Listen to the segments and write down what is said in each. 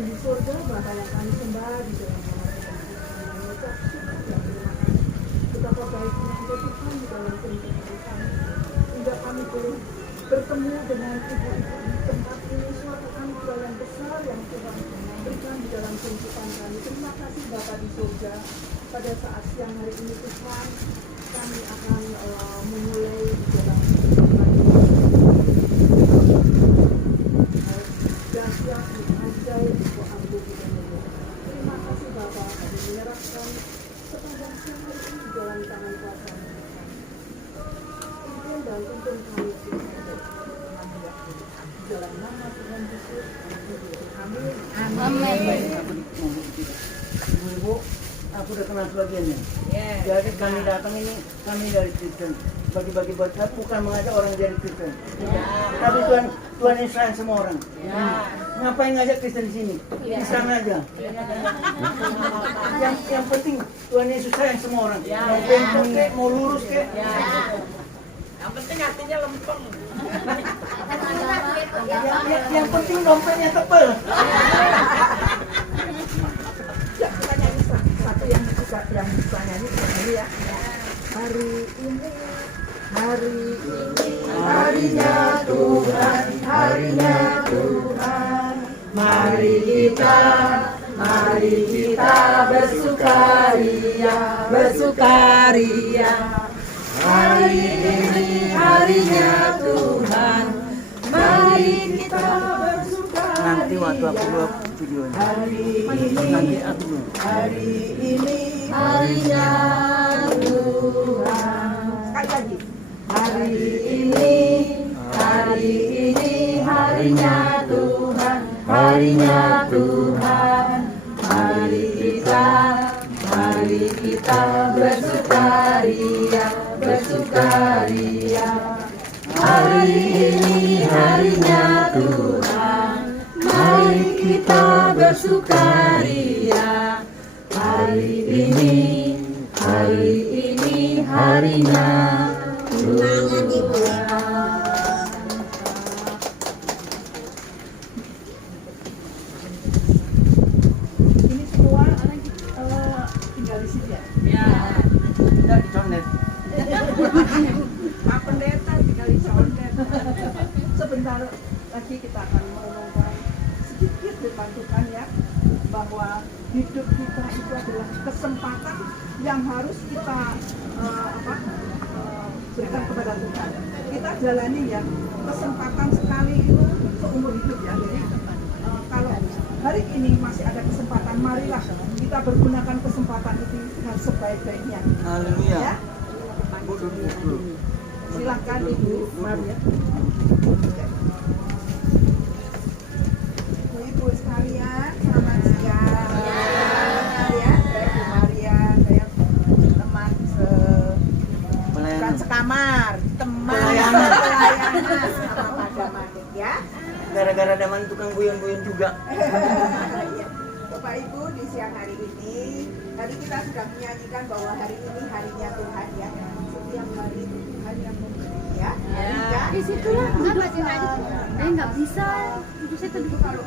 yang di surga, Bapa yang kami sembah di dalam nama Tuhan Yesus, kami mengucap syukur dan terima kasih betapa baiknya Engkau Tuhan di dalam kehidupan kami, hingga kami boleh bertemu dengan ibu-ibu di tempat ini. Suatu anugerah yang besar yang Tuhan berikan di dalam kehidupan kami. Terima kasih Bapa di surga. Pada saat siang hari ini Tuhan, kami akan memulai di dalam kehidupan dahsyat, ajaib, agung di dalam Tuhan. Terima kasih Bapa, kami menyerahkan sepanjang siang hari ini di dalam tangan kuasa Tuhan. Pimpin dan tuntun kami Tuhan. Di dalam nama Tuhan Yesus, amin. Amin. Ibu-ibu, aku udah kenal sebagiannya. Jadi kami datang ini, kami dari Kristen. Bagi-bagi buat saya, bukan mengajak orang dari Kristen. Tapi Tuhan ini sayang semua orang. Ngapain ngajak Kristen di sini? Di sana aja. Yang penting Tuhan Yesus sayang semua orang. Mau bengkok kek, mau lurus kek. Yang penting hatinya lempeng. Yang penting dompetnya tebel. Ya, kita nyanyi satu yang bisa nyanyi ini ya. Hari ini harinya Tuhan, harinya Tuhan. Mari kita bersukaria, bersukaria. Hari ini harinya Tuhan, mari kita bersukaria. Nanti waktu aku buat videonya. Hari ini harinya Tuhan. Sekali lagi. Hari ini harinya Tuhan, harinya Tuhan. Mari kita bersukaria, bersukaria. Hari ini harinya Tuhan, mari kita bersukaria. Hari ini harinya Tuhan. Ini semua tinggal di sini ya? Tidak dicondet. Pak Pendeta tinggal di condet. Sebentar lagi kita akan merenungkan sedikit depan Tuhan ya, bahwa hidup kita itu adalah kesempatan yang harus kita berikan kepada Tuhan. Kita jalani ya, kesempatan sekali itu seumur hidup ya. Jadi kalau hari ini masih ada kesempatan, marilah kita bergunakan kesempatan itu dengan sebaik-baiknya. Haleluya. Ya. Silakan Ibu Maria. Ibu sekalian, selamat siang. Ya, saya Bu Maria, saya teman bukan sekamar, teman pelayanan sama Pak Damanik ya. Gara-gara Daman tukang buyon-buyon juga. Ya. Bapak Ibu, di siang hari ini tadi kita sudah menyanyikan bahwa hari ini harinya Tuhan ya. Setiap hari itu Tuhan yang memberi ya. Di situ lah, nggak bisa. Itu saya tadi kalau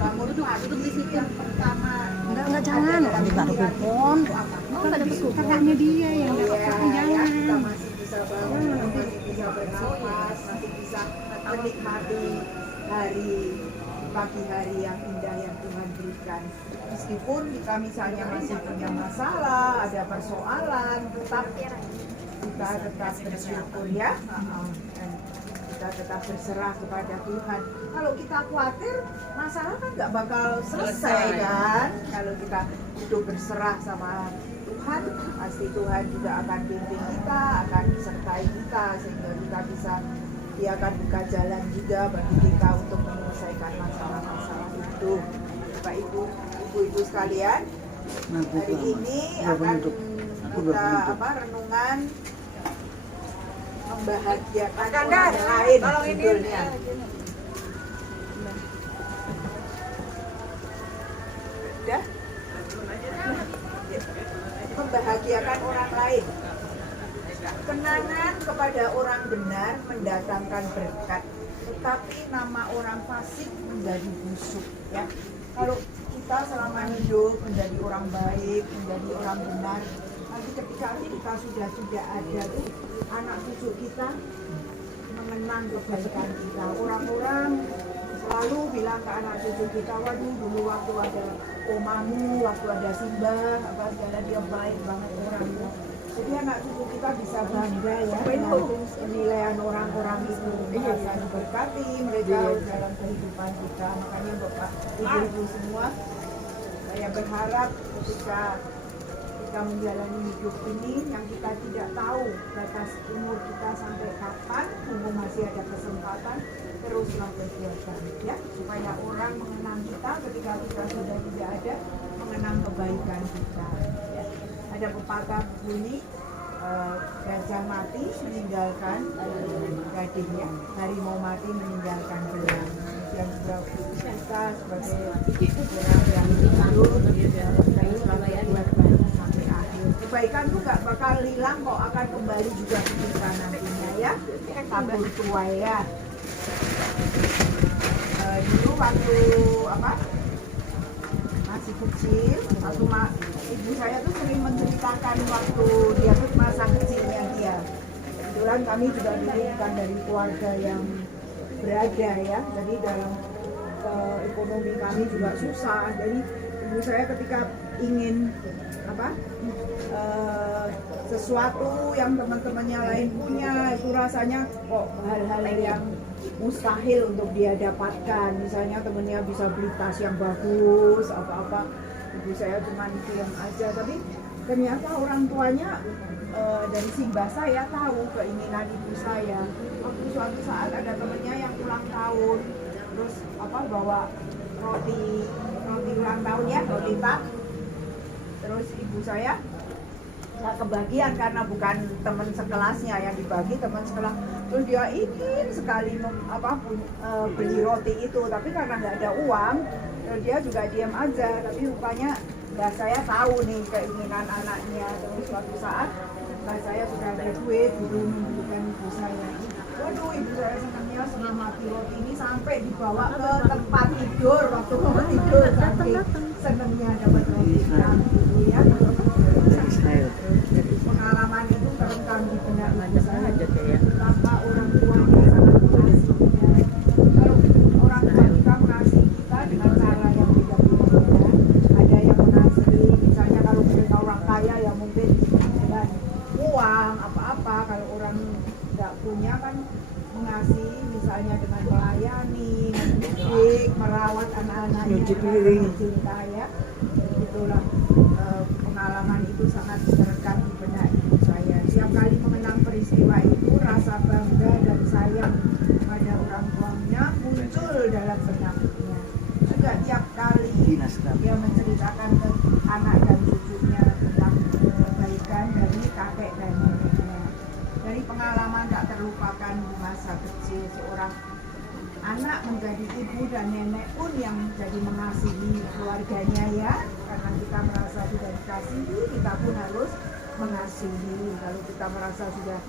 bangun duduk di situ. yang pertama. Enggak jangan. Di baru kupon. Oh, enggak ada kuponnya dia yang dapat Ya, kita masih bisa bangun, masih bisa bernapas, masih bisa menikmati hari pagi hari yang indah yang Tuhan berikan. Meskipun kita misalnya masih punya masalah, ada persoalan, tetap kita tetap bersyukur ya. Dan kita tetap berserah kepada Tuhan. Kalau kita khawatir, masalah kan nggak bakal selesai kan. Kalau kita hidup berserah sama Tuhan, pasti Tuhan juga akan bimbing kita, akan sertai kita, sehingga kita bisa, Dia akan buka jalan juga bagi kita untuk menyelesaikan masalah-masalah itu. Bapak Ibu, Ibu-ibu sekalian, hari ini akan kita renungan membahagiakan orang lain judulnya. Udah? Membahagiakan orang lain. Kenangan kepada orang benar mendatangkan berkat, tetapi nama orang fasik menjadi busuk. Ya, Kalau kita selama hidup menjadi orang baik, menjadi orang benar, nanti ketika kita sudah tidak ada tuh, anak cucu kita mengenang kebaikan kita. Orang-orang selalu bilang ke anak cucu kita, waduh dulu waktu ada omamu, waktu ada Simbah, apa segala dia baik banget orangnya. Jadi anak cucu kita bisa bangga ya dengan penilaian orang-orang itu. Mereka diberkati mereka dalam kehidupan kita. Makanya Bapak Ibu semua, saya berharap ketika kita menjalani hidup ini yang kita tidak tahu batas umur kita sampai kapan, mumpung masih ada kesempatan, teruslah berbuat ya, supaya orang mengenang kita ketika kita sudah tidak ada, mengenang kebaikan kita ya. Ada pepatah bunyi, gajah mati meninggalkan gadingnya, harimau mati meninggalkan belang. Yang kita sebagai orang yang hidup berbuat baik sampai akhir. Kebaikan itu gak bakal hilang kok, akan kembali juga ke kita nantinya ya, tabur tuai ya. Dulu waktu masih kecil, waktu ibu saya tuh sering menceritakan waktu dia tuh masa kecilnya dia. Kebetulan kami juga dulu bukan dari keluarga yang berada ya, jadi dalam ekonomi kami juga susah. Jadi ibu saya ketika ingin sesuatu yang teman-temannya lain punya, itu rasanya kok hal-hal yang mustahil untuk dia dapatkan. Misalnya temennya bisa beli tas yang bagus, apa-apa, ibu saya cuma diam aja. Tapi ternyata orang tuanya dari Simbah saya tahu keinginan ibu saya. Waktu suatu saat ada temennya yang ulang tahun, terus bawa roti ulang tahun ya, roti tart. Terus ibu saya nggak kebagian karena bukan teman sekelasnya yang dibagi, teman sekelas. Terus dia ingin sekali beli roti itu, tapi karena nggak ada uang, terus dia juga diam aja. Tapi rupanya mbak saya tahu nih keinginan anaknya. Terus suatu saat mbak saya sudah ada duit, belum membelikan ibu saya. Waduh, ibu saya senangnya senang mati roti ini sampai dibawa ke tempat tidur. Waktu mau tidur, saking senangnya dapat roti gitu ya. Pengalaman itu terekam di benak ibu saya. Tanpa orang tuanya sangat mengasihinya. Kalau orang tua kita mengasihi kita dengan cara yang beda-beda. Ada yang mengasihi, misalnya kalau mereka orang kaya ya mungkin dengan uang apa-apa. Kalau orang nggak punya kan mengasihi misalnya dengan melayani, mendidik, merawat anak-anaknya, mencinta ya. Itulah pengalaman itu sangat terekam di benak ibu saya. Setiap kali mengenang peristiwa itu, rasa bangga dan sayang pada orang tuanya muncul dalam benaknya. Juga tiap kali dia menceritakan ke anak dan cucunya tentang kebaikan dari kakek dan neneknya. Dari pengalaman tak terlupakan di masa kecil, seorang anak menjadi ibu dan nenek pun yang jadi mengasihi keluarganya ya, karena kita merasa sudah dikasihi, kita pun harus mengasihi. Kalau kita merasa sudah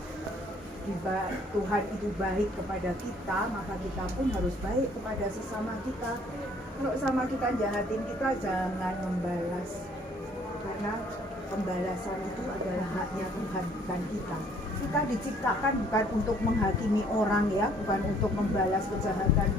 Tuhan itu baik kepada kita, maka kita pun harus baik kepada sesama kita. Kalau sama kita jahatin kita, jangan membalas, karena pembalasan itu adalah haknya Tuhan, bukan kita. Kita diciptakan bukan untuk menghakimi orang ya, bukan untuk membalas kejahatan,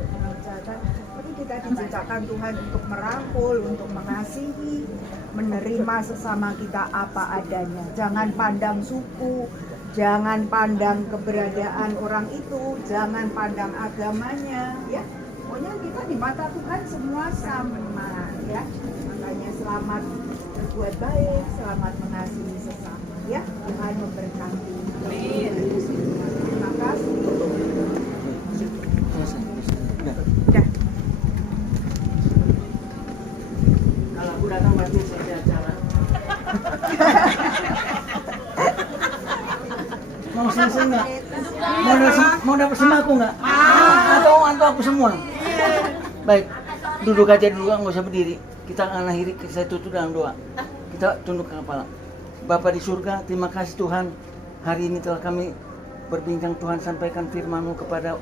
tapi kita diciptakan Tuhan untuk merangkul, untuk mengasihi, menerima sesama kita apa adanya. Jangan pandang suku, jangan pandang keberadaan orang itu, jangan pandang agamanya ya. Pokoknya kita di mata Tuhan semua sama ya. Makanya selamat berbuat baik, selamat mengasihi sesama ya. Tuhan memberkati. Amin. Terima kasih. Udah. Kalau aku datang pasti saya acara. Mau selesai nggak? Mau dapat sembako nggak? Atau aku semua? Baik, duduk aja dulu, nggak usah berdiri. Kita akan akhiri, saya tutup dalam doa. Kita tunduk ke kepala. Bapa di surga, terima kasih Tuhan. Hari ini telah kami berbincang, Tuhan sampaikan firman-Mu kepada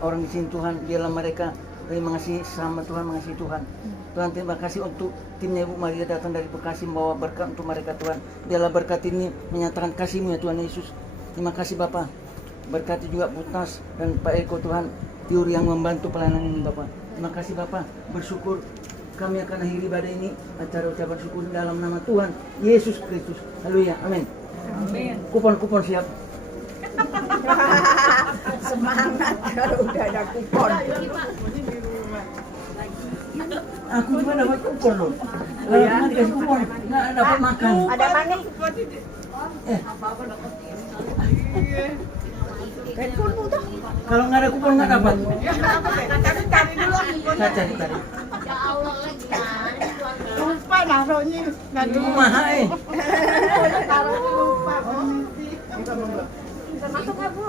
orang di sini Tuhan. Biarlah mereka Terima kasih sama Tuhan, mengasihi Tuhan. Tuhan, terima kasih untuk timnya Ibu Maria datang dari Bekasi membawa berkat untuk mereka Tuhan. Biarlah berkat ini menyatakan kasih-Mu ya Tuhan Yesus. Terima kasih Bapak. Berkati juga Putnas dan Pak Eko Tuhan, Tiur yang membantu pelayanan ini Bapak. Terima kasih Bapak. Bersyukur kami akan akhiri ibadah ini acara ucapan syukur dalam nama Tuhan Yesus Kristus. Haleluya. Amin. Amin. Kupon-kupon siap. Semangat kalau udah ada kupon. Aku juga dapat kupon loh. Lalu cuma dikasih kupon, nggak dapat makan. Ada mana? Handphonemu tuh. Kalau nggak ada kupon nggak dapat. Cari dulu. Saya cari. Lupa naruhnya. Mahal Masuk nggak Bu?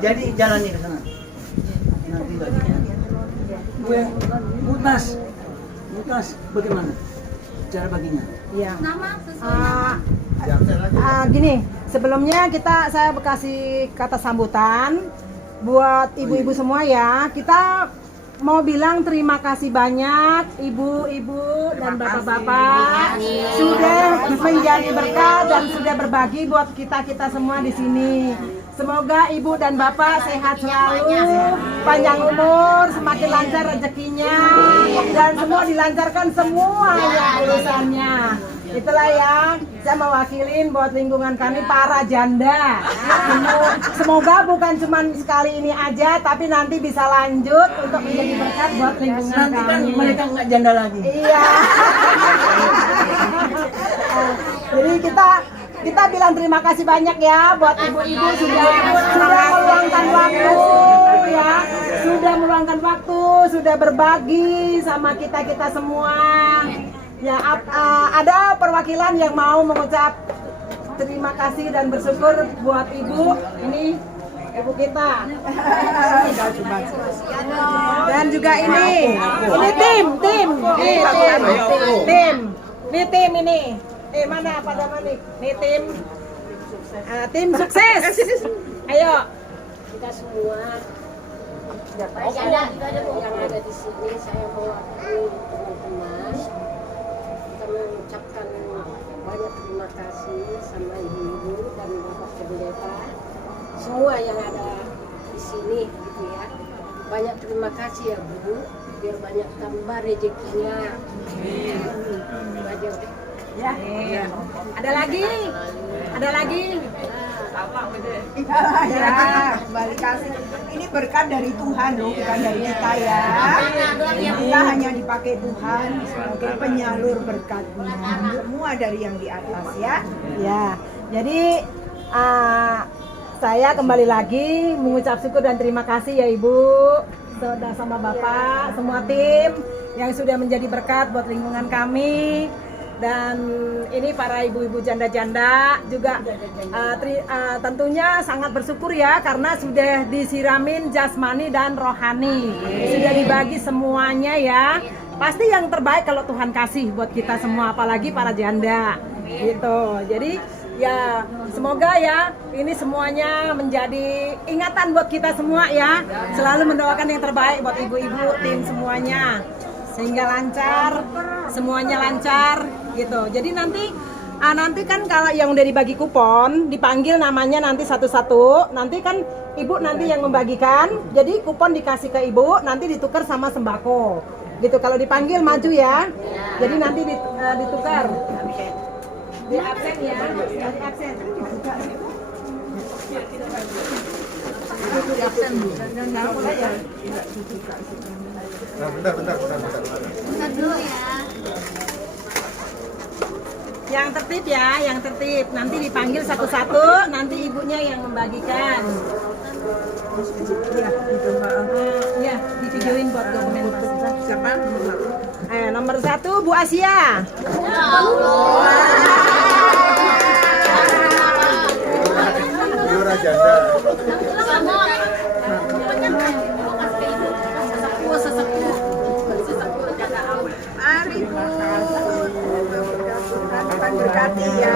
Jadi jalannya ke sana. Nanti baginya. Butas, bagaimana cara baginya? Iya. Gini, sebelumnya saya kasih kata sambutan buat ibu-ibu semua ya. Kita mau bilang terima kasih banyak ibu-ibu dan bapak-bapak sudah menjadi berkat dan sudah berbagi buat kita semua di sini. Semoga ibu dan bapak sehat selalu, panjang umur, semakin lancar rezekinya, dan semua dilancarkan semua yang urusannya. Itulah ya, saya mewakilin buat lingkungan kami para janda. Semoga bukan cuma sekali ini aja, tapi nanti bisa lanjut untuk menjadi berkat buat lingkungan Nanti kan kami. mereka nggak janda lagi. Iya. Jadi kita bilang terima kasih banyak ya buat ibu-ibu sudah meluangkan waktu ya, sudah meluangkan waktu, sudah berbagi sama kita semua. Ya, ada perwakilan yang mau mengucap terima kasih dan bersyukur buat ibu. Ini ibu kita. Dan juga ini tim. Ini tim ini. Mana pada mana? Ini tim sukses. Ayo. Kita semua yang ada di sini, saya mewakili teman-teman. Kita mengucapkan banyak terima kasih sama ibu-ibu dan bapak pendeta, semua yang ada di sini gitu ya. Banyak terima kasih ya Bu, biar banyak tambah rezekinya. Amin. Ya. Ada lagi. Ya, kembali kasih. Ini berkat dari Tuhan loh, bukan dari kita ya. Kita hanya dipakai Tuhan sebagai penyalur berkatnya. Semua dari yang di atas ya. Ya. Jadi saya kembali lagi mengucap syukur dan terima kasih ya Ibu, saudara sama Bapak, semua tim yang sudah menjadi berkat buat lingkungan kami. Dan ini para ibu-ibu janda-janda juga tentunya sangat bersyukur ya, karena sudah disiramin jasmani dan rohani, sudah dibagi semuanya ya. Pasti yang terbaik kalau Tuhan kasih buat kita semua, apalagi para janda gitu. Jadi ya semoga ya ini semuanya menjadi ingatan buat kita semua ya, selalu mendoakan yang terbaik buat ibu-ibu tim semuanya, sehingga lancar, semuanya lancar gitu. Jadi nanti kan kalau yang udah dibagi kupon dipanggil namanya nanti satu-satu. Nanti kan ibu nanti yang membagikan. Jadi kupon dikasih ke ibu, nanti ditukar sama sembako. Gitu, kalau dipanggil maju ya. Jadi nanti ditukar. Di absen ya, di absen. Di absen Bu. Bentar. Yang tertib ya, yang tertib. Nanti dipanggil satu-satu, nanti ibunya yang membagikan. Ya, divideoin buat dokumentasi. Siapa? Nomor 1 Bu Asia. Yura janda. Mari Bu. Tuhan berkati ya.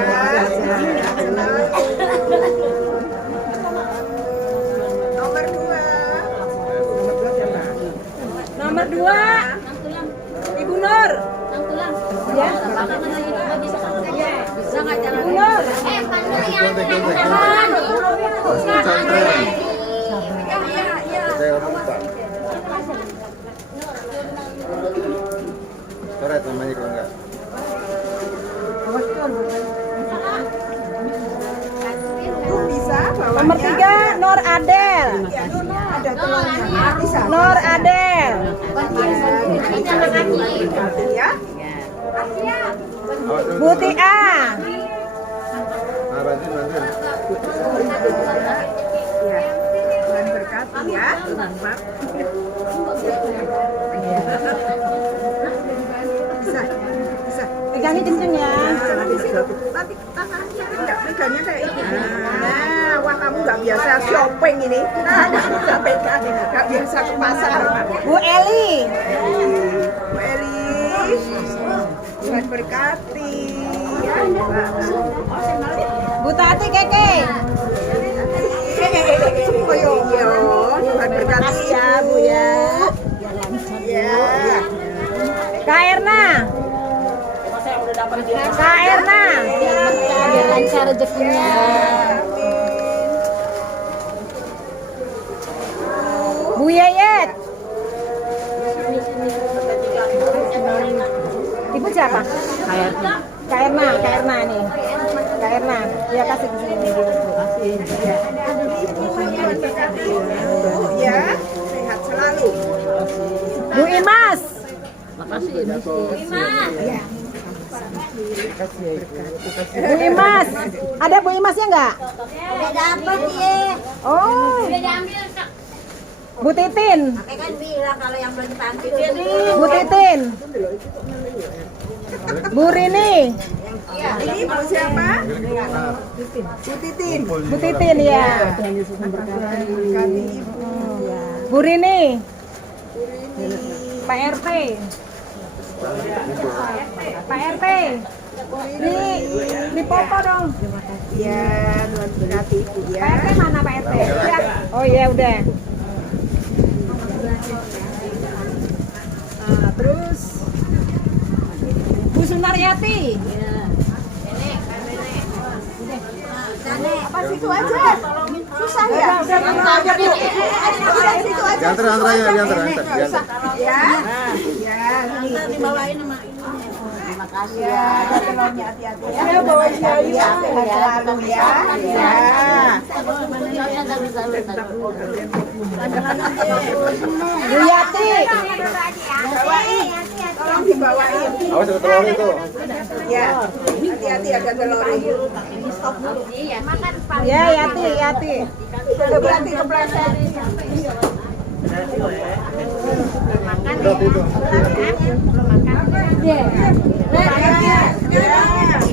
Nomor 2. Nomor 2, Ibu Nur. Ya. Ibu Nur. Saya lupa. Coret namanya kalau enggak. Itu bisa bawahnya. Nomor 3, Nur Adel. Ya, ada telurnya. Bisa. Nur Adel. Ya. Bu Tia. Nah, bantuin. Ya. Tuhan berkati ya. Maaf. Bisa. Bisa. Pegangnya kenceng ya. Nanti tangannya enggak megangnya kayak itu. Nah, wah kamu nggak biasa shopping ini. Nah, nggak pegang, nggak biasa ke pasar. Bu Eli. Bu Eli, Tuhan berkati. Ya, Bu Tati Keke. oh yo, Tuhan berkati ya Bu ya. Ya. Kak Erna. Kak Erna. Biar lancar rezekinya. Bu Yeyet. Ibu siapa? Kak Erna nih. Kak Erna. Ya kasih di sini. Ya, sehat selalu. Bu Imas. Bu Imas. Ada Bu Imasnya enggak? Udah dapat ya. Oh. Udah diambil Kak. Bu Titin. Kakek kan bilang kalau yang belum dipanggil Bu Titin. Bu Rini. Ini Bu siapa? Bu Titin. Bu Titin ya. Berkati Ibu. Bu Rini. Pak RT. Pak RT. Di Popo dong. Ya, Tuhan berkati Ibu ya. Pak RT mana Pak RT? Ya. Oh iya udah. Terus Bu Sunaryati. apa situ aja? Susah ya? Situ aja. Diantar aja. Ya. Ya, dibawain sama terima kasih ya. Telurnya hati-hati ya. Ya, bawain ya. Sehat selalu ya. Ya. Bu Yati. Bawain. Tolong dibawain. Awas ada telur itu. Ya. Hati-hati ada telurnya. Ya Yati. Berarti kepleset. Berat itu.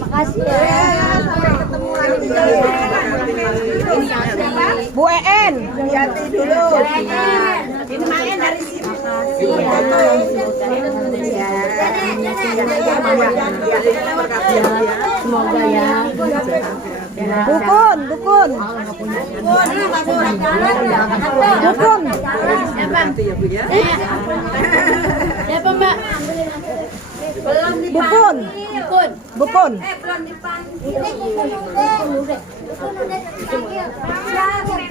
Makasih ya. Ketemu lagi. Bu En. Hati dulu. Ini main dari sini. Semoga ya. Dukun. Dukun. Siapa Mbak? Belum Dukun. Dukun. belum dipanggil. Dukun udah dipanggil.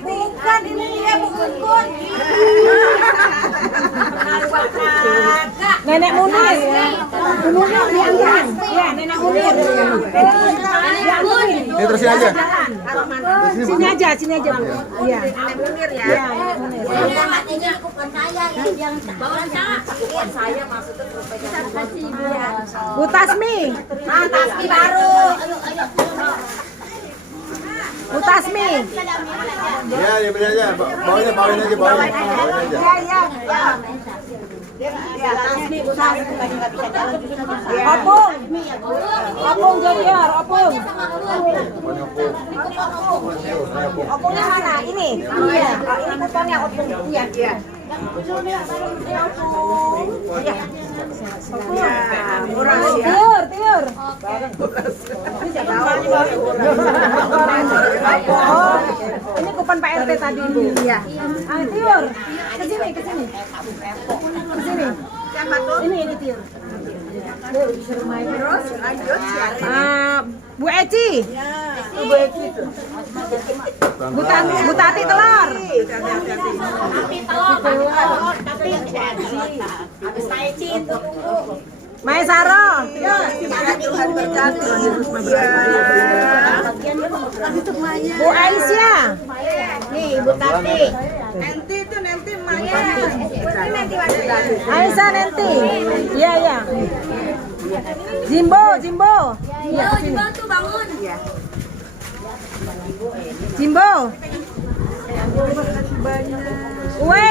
Bukan ini dia Bukun. Nenek Munir. Munir dianterin. Ya, Nenek Munir. Dianterin. Ini terusin aja. Sini aja, Bu. Iya. Munir ya. Iya, Nenek Munir. Yang matinya bukan saya yang bawa saya maksudnya kasih Bu Tasmi. Tasmi baru. Bu Tasmi. Ya, beli aja. Bawain aja. Opung. Opung Jodior, Opung. Opungnya mana? Ini. Iya. Ini kuponnya Opung. Iya. Iya. Murah ya. Tiur. Oh, ini kupon Pak RT tadi, Bu. Iya. Tiur. Ke sini. ke sini. Ke sini. Ini Tir. Terus lanjut siapa? Bu Eci. Bu Eci itu. Bu Tati telur. Mai Saro. Semoga Tuhan berkati. Bu Aisyah. Nih Ibu Tati. Nanti itu nanti Maya. Aisyah nanti. Iya, iya. Jimbo. Jimbo tuh bangun. Jimbo. Uwe.